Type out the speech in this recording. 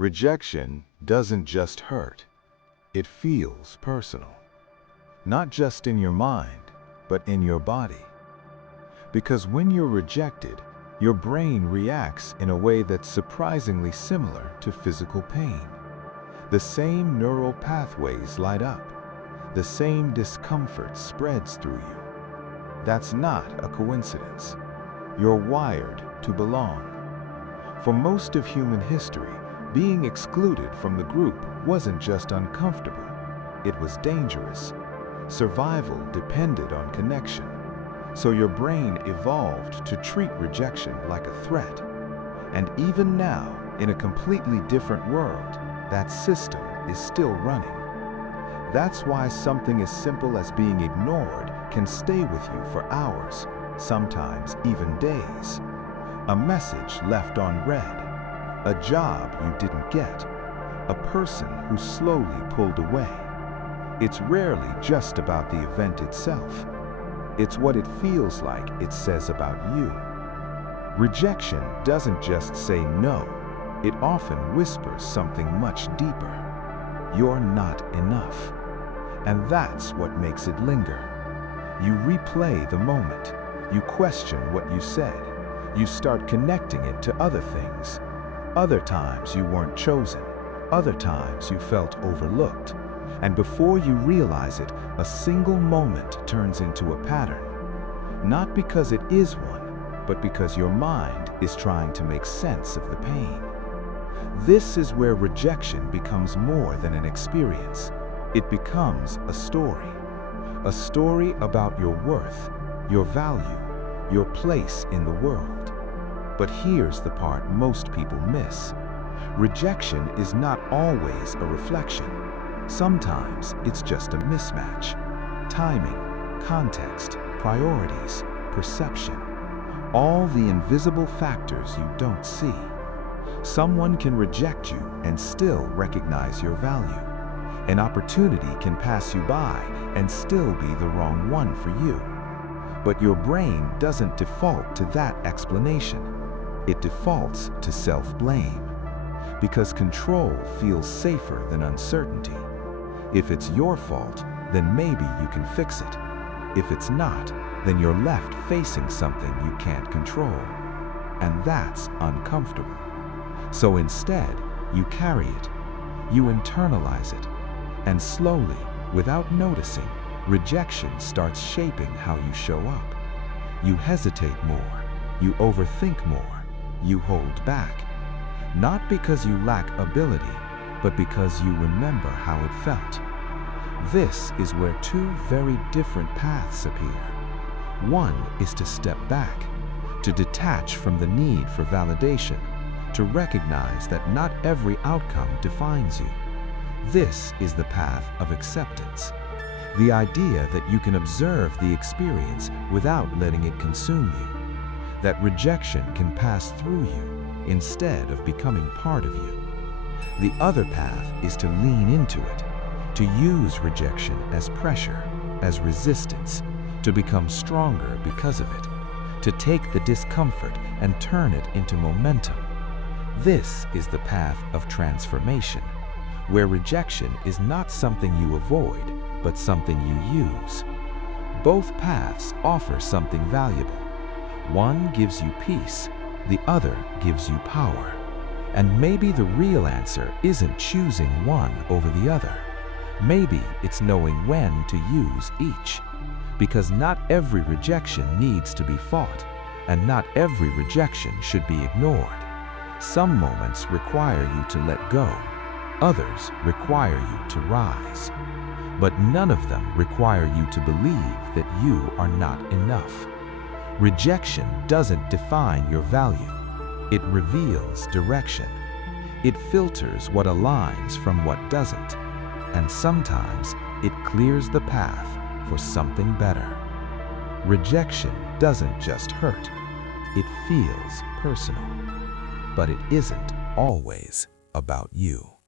Rejection doesn't just hurt, it feels personal. Not just in your mind, but in your body. Because when you're rejected, your brain reacts in a way that's surprisingly similar to physical pain. The same neural pathways light up. The same discomfort spreads through you. That's not a coincidence. You're wired to belong. For most of human history, being excluded from the group wasn't just uncomfortable, it was dangerous. Survival depended on connection. So your brain evolved to treat rejection like a threat. And even now, in a completely different world, that system is still running. That's why something as simple as being ignored can stay with you for hours, sometimes even days. A message left unread, a job you didn't get, a person who slowly pulled away. It's rarely just about the event itself. It's what it feels like it says about you. Rejection doesn't just say no, it often whispers something much deeper. You're not enough. And that's what makes it linger. You replay the moment. You question what you said. You start connecting it to other things. Other times you weren't chosen. Other times you felt overlooked. And before you realize it, a single moment turns into a pattern. Not because it is one, but because your mind is trying to make sense of the pain. This is where rejection becomes more than an experience. It becomes a story. A story about your worth, your value, your place in the world. But here's the part most people miss. Rejection is not always a reflection. Sometimes it's just a mismatch. Timing, context, priorities, perception. All the invisible factors you don't see. Someone can reject you and still recognize your value. An opportunity can pass you by and still be the wrong one for you. But your brain doesn't default to that explanation. It defaults to self-blame. Because control feels safer than uncertainty. If it's your fault, then maybe you can fix it. If it's not, then you're left facing something you can't control. And that's uncomfortable. So instead, you carry it. You internalize it. And slowly, without noticing, rejection starts shaping how you show up. You hesitate more. You overthink more. You hold back. Not because you lack ability, but because you remember how it felt. This is where two very different paths appear. One is to step back, to detach from the need for validation, to recognize that not every outcome defines you. This is the path of acceptance. The idea that you can observe the experience without letting it consume you. That rejection can pass through you instead of becoming part of you. The other path is to lean into it, to use rejection as pressure, as resistance, to become stronger because of it, to take the discomfort and turn it into momentum. This is the path of transformation, where rejection is not something you avoid, but something you use. Both paths offer something valuable. One gives you peace, the other gives you power. And maybe the real answer isn't choosing one over the other. Maybe it's knowing when to use each. Because not every rejection needs to be fought, and not every rejection should be ignored. Some moments require you to let go. Others require you to rise. But none of them require you to believe that you are not enough. Rejection doesn't define your value. It reveals direction. It filters what aligns from what doesn't. And sometimes it clears the path for something better. Rejection doesn't just hurt. It feels personal. But it isn't always about you.